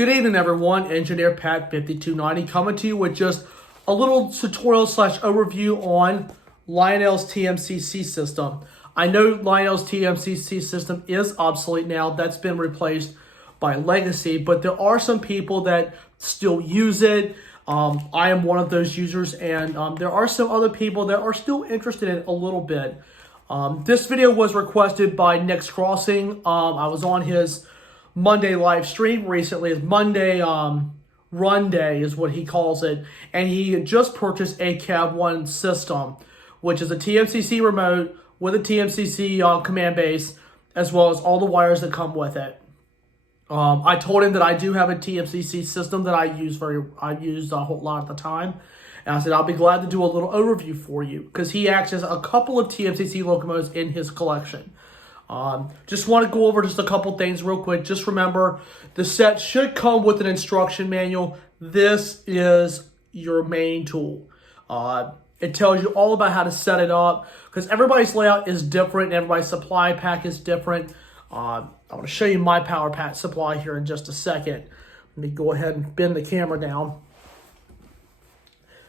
Good evening, everyone. Engineer Pat 5290 coming to you with just a little tutorial slash overview on Lionel's Tmcc system. I know Lionel's Tmcc system is obsolete now. That's been replaced by Legacy, but there are some people that still use it. I am one of those users, and there are some other people that are still interested in it a little bit. This video was requested by Nix Crossing. I was on his Monday live stream recently. It's Monday Run Day is what he calls it, and he had just purchased a Cab 1 system, which is a Tmcc remote with a Tmcc command base, as well as all the wires that come with it. I told him that I do have a Tmcc system that I use a whole lot at the time. And I said, I'll be glad to do a little overview for you, because he actually has a couple of Tmcc locomotives in his collection. Just want to go over just a couple things real quick. Just remember, the set should come with an instruction manual. This is your main tool. It tells you all about how to set it up, because everybody's layout is different. Everybody's supply pack is different. I'm going to show you my power pack supply here in just a second. Let me go ahead and bend the camera down.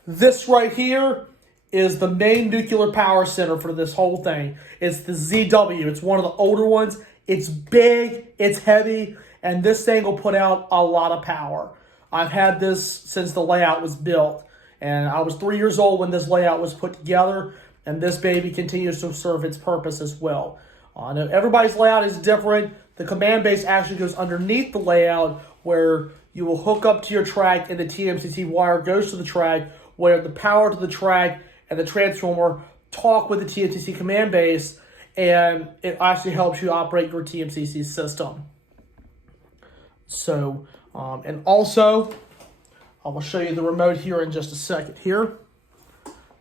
This right here is the main nuclear power center for this whole thing. It's the ZW. It's one of the older ones. It's big, it's heavy, and this thing will put out a lot of power. I've had this since the layout was built, and I was 3 years old when this layout was put together, and this baby continues to serve its purpose as well. Now everybody's layout is different. The command base actually goes underneath the layout, where you will hook up to your track, and the Tmcc wire goes to the track, where the power to the track and the transformer talk with the Tmcc command base, and it actually helps you operate your Tmcc system. So, and also, I will show you the remote here in just a second here.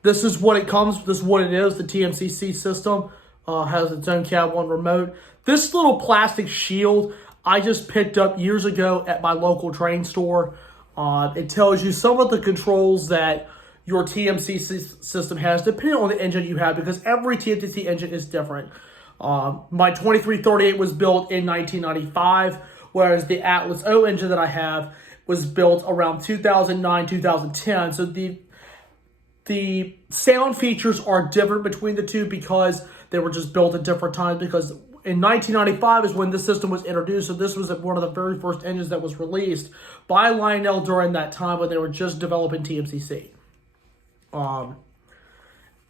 This is what it comes, this is what it is. The Tmcc system has its own Cab 1 remote. This little plastic shield I just picked up years ago at my local train store. It tells you some of the controls that your Tmcc system has, depending on the engine you have, because every Tmcc engine is different. My 2338 was built in 1995, whereas the Atlas O engine that I have was built around 2009, 2010. So the sound features are different between the two, because they were just built at different times. Because in 1995 is when this system was introduced, so this was one of the very first engines that was released by Lionel during that time when they were just developing Tmcc. And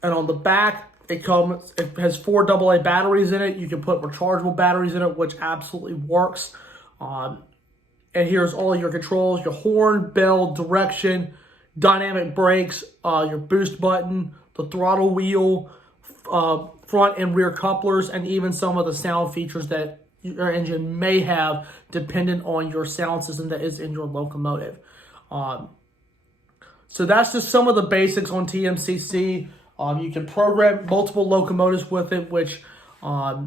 on the back, it has 4 AA batteries in it. You can put rechargeable batteries in it, which absolutely works. And here's all your controls: your horn, bell, direction, dynamic brakes, your boost button, the throttle wheel, front and rear couplers, and even some of the sound features that your engine may have dependent on your sound system that is in your locomotive. So that's just some of the basics on Tmcc. You can program multiple locomotives with it, which I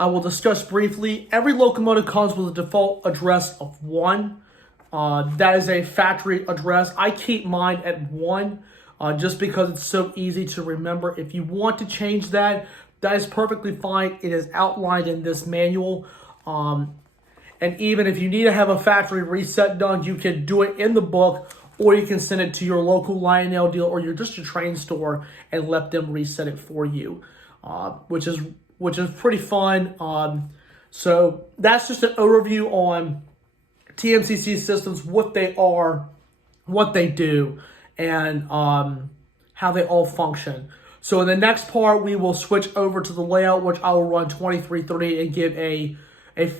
will discuss briefly. Every locomotive comes with a default address of 1. That is a factory address. I keep mine at 1 just because it's so easy to remember. If you want to change that, that is perfectly fine. It is outlined in this manual. And even if you need to have a factory reset done, you can do it in the book, or you can send it to your local Lionel dealer or your train store and let them reset it for you, which is pretty fun. So that's just an overview on Tmcc systems, what they are, what they do, and how they all function. So in the next part, we will switch over to the layout, which I will run 2330 and give a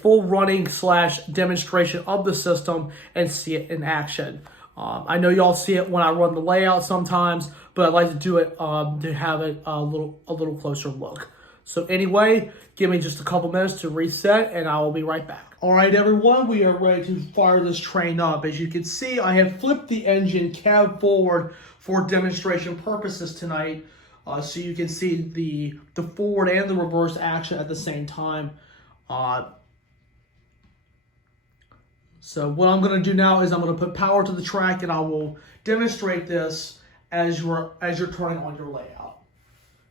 full running / demonstration of the system and see it in action. I know y'all see it when I run the layout sometimes, but I'd like to do it to have it a little closer look. So anyway, give me just a couple minutes to reset, and I will be right back. All right, everyone, we are ready to fire this train up. As you can see, I have flipped the engine cab forward for demonstration purposes tonight, so you can see the forward and the reverse action at the same time. So what I'm going to do now is I'm going to put power to the track, and I will demonstrate this as you're turning on your layout.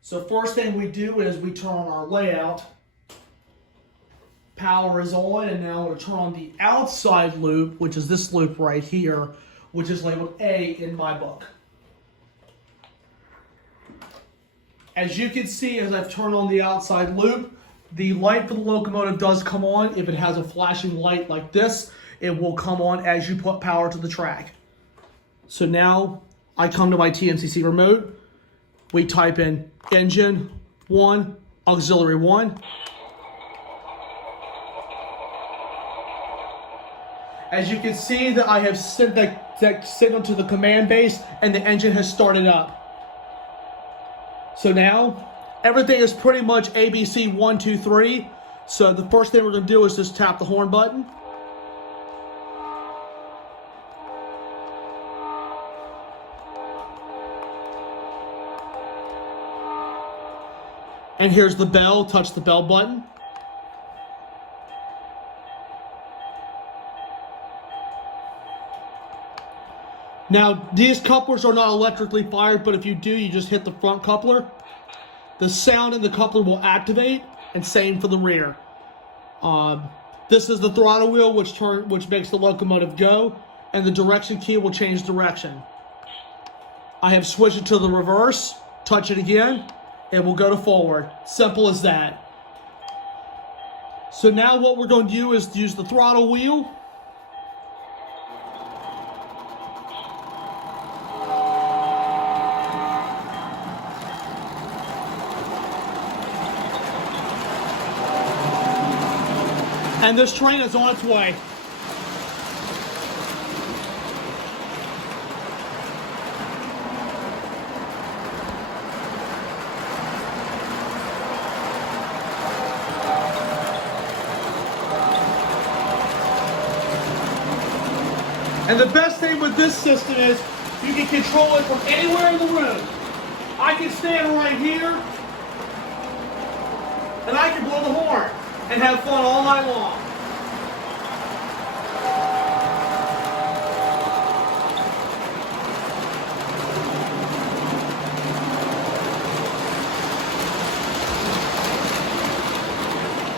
So first thing we do is we turn on our layout. Power is on, and now I'm going to turn on the outside loop, which is this loop right here, which is labeled A in my book. As you can see, as I've turned on the outside loop, the light for the locomotive does come on. If it has a flashing light like this, it will come on as you put power to the track. So now I come to my TMCC remote. We type in engine 1, auxiliary 1. As you can see that I have sent that signal to the command base and the engine has started up. So now everything is pretty much ABC 1, 2, 3. So the first thing we're going to do is just tap the horn button. And here's the bell, touch the bell button. Now, these couplers are not electrically fired, but if you do, you just hit the front coupler. The sound in the coupler will activate, and same for the rear. This is the throttle wheel, which makes the locomotive go, and the direction key will change direction. I have switched it to the reverse, touch it again, and we'll go to forward. Simple as that. So now what we're going to do is use the throttle wheel. And this train is on its way. And the best thing with this system is you can control it from anywhere in the room. I can stand right here and I can blow the horn and have fun all night long.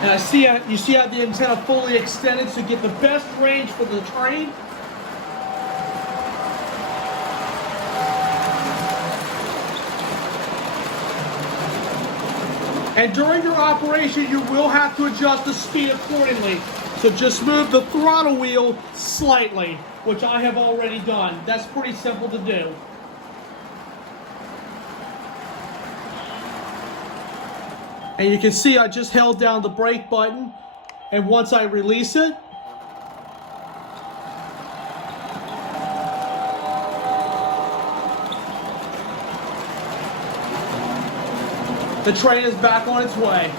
And you see how the antenna fully extended to get the best range for the train. And during your operation, you will have to adjust the speed accordingly. So just move the throttle wheel slightly, which I have already done. That's pretty simple to do. And you can see I just held down the brake button, and once I release it, the train is back on its way.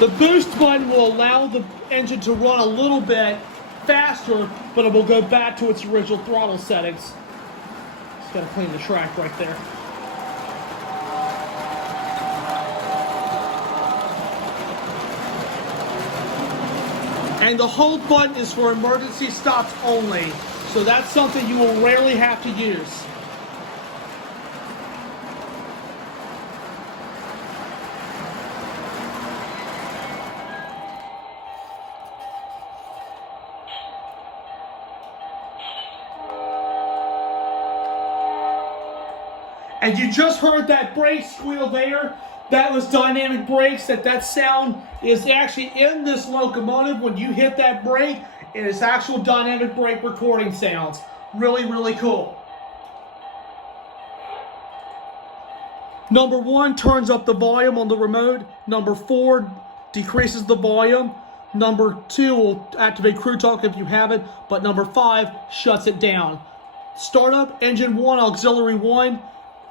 The boost button will allow the engine to run a little bit faster, but it will go back to its original throttle settings. Just gotta clean the track right there. And the hold button is for emergency stops only. So that's something you will rarely have to use. And you just heard that brake squeal there. That was dynamic brakes. That sound is actually in this locomotive. When you hit that brake, it is actual dynamic brake recording sounds. Really, really cool. Number 1 turns up the volume on the remote. Number 4 decreases the volume. Number 2 will activate crew talk if you have it. But number 5 shuts it down. Startup, engine 1, auxiliary 1.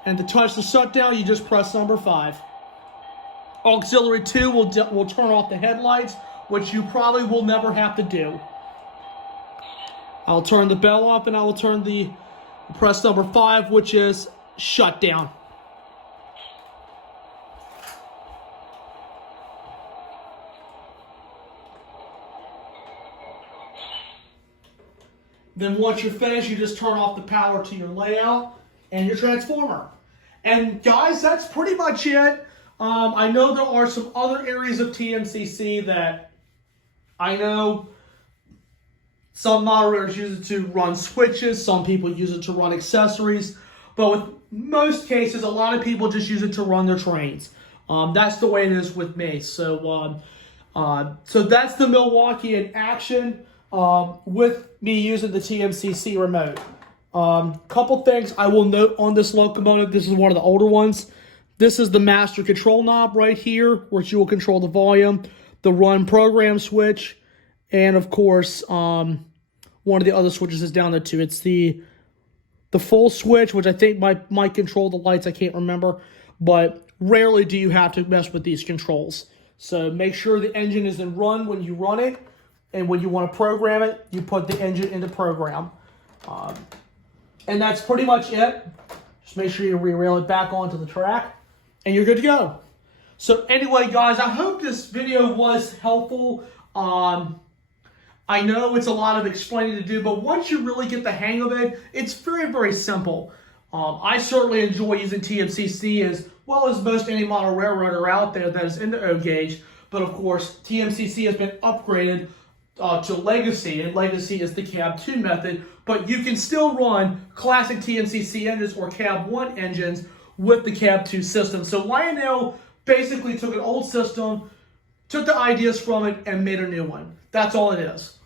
And to touch the shutdown, you just press number 5. Auxiliary 2 will turn off the headlights, which you probably will never have to do. I'll turn the bell off, and I will press number 5, which is shutdown. Then once you're finished, you just turn off the power to your layout and your transformer. And guys, that's pretty much it. I know there are some other areas of TMCC that I know some moderators use it to run switches. Some people use it to run accessories. But with most cases, a lot of people just use it to run their trains. That's the way it is with me. So that's the Milwaukee in action with me using the TMCC remote. Couple things I will note on this locomotive. This is one of the older ones. This is the master control knob right here, which you will control the volume, the run program switch, and of course, one of the other switches is down there too. It's the full switch, which I think might control the lights. I can't remember, but rarely do you have to mess with these controls. So make sure the engine is in run when you run it, and when you want to program it, you put the engine into program. And that's pretty much it. Just make sure you re-rail it back onto the track, and you're good to go. So anyway, guys, I hope this video was helpful. I know it's a lot of explaining to do, but once you really get the hang of it, it's very, very simple. I certainly enjoy using TMCC as well as most any model railroader out there that is in the O gauge. But of course, TMCC has been upgraded to Legacy, and Legacy is the Cab 2 method. But you can still run classic TMCC engines or Cab 1 engines with the Cab 2 system. So Lionel basically took an old system, took the ideas from it, and made a new one. That's all it is.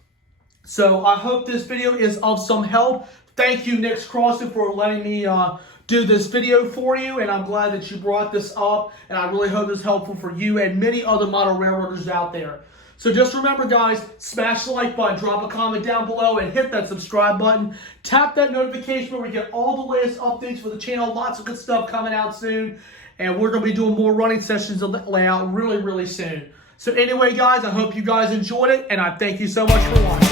So I hope this video is of some help. Thank you, Nix Crossing, for letting me do this video for you, and I'm glad that you brought this up, and I really hope it's helpful for you and many other model railroaders out there. So just remember, guys, smash the like button, drop a comment down below, and hit that subscribe button. Tap that notification where we get all the latest updates for the channel. Lots of good stuff coming out soon, and we're going to be doing more running sessions of the layout really, really soon. So anyway, guys, I hope you guys enjoyed it, and I thank you so much for watching.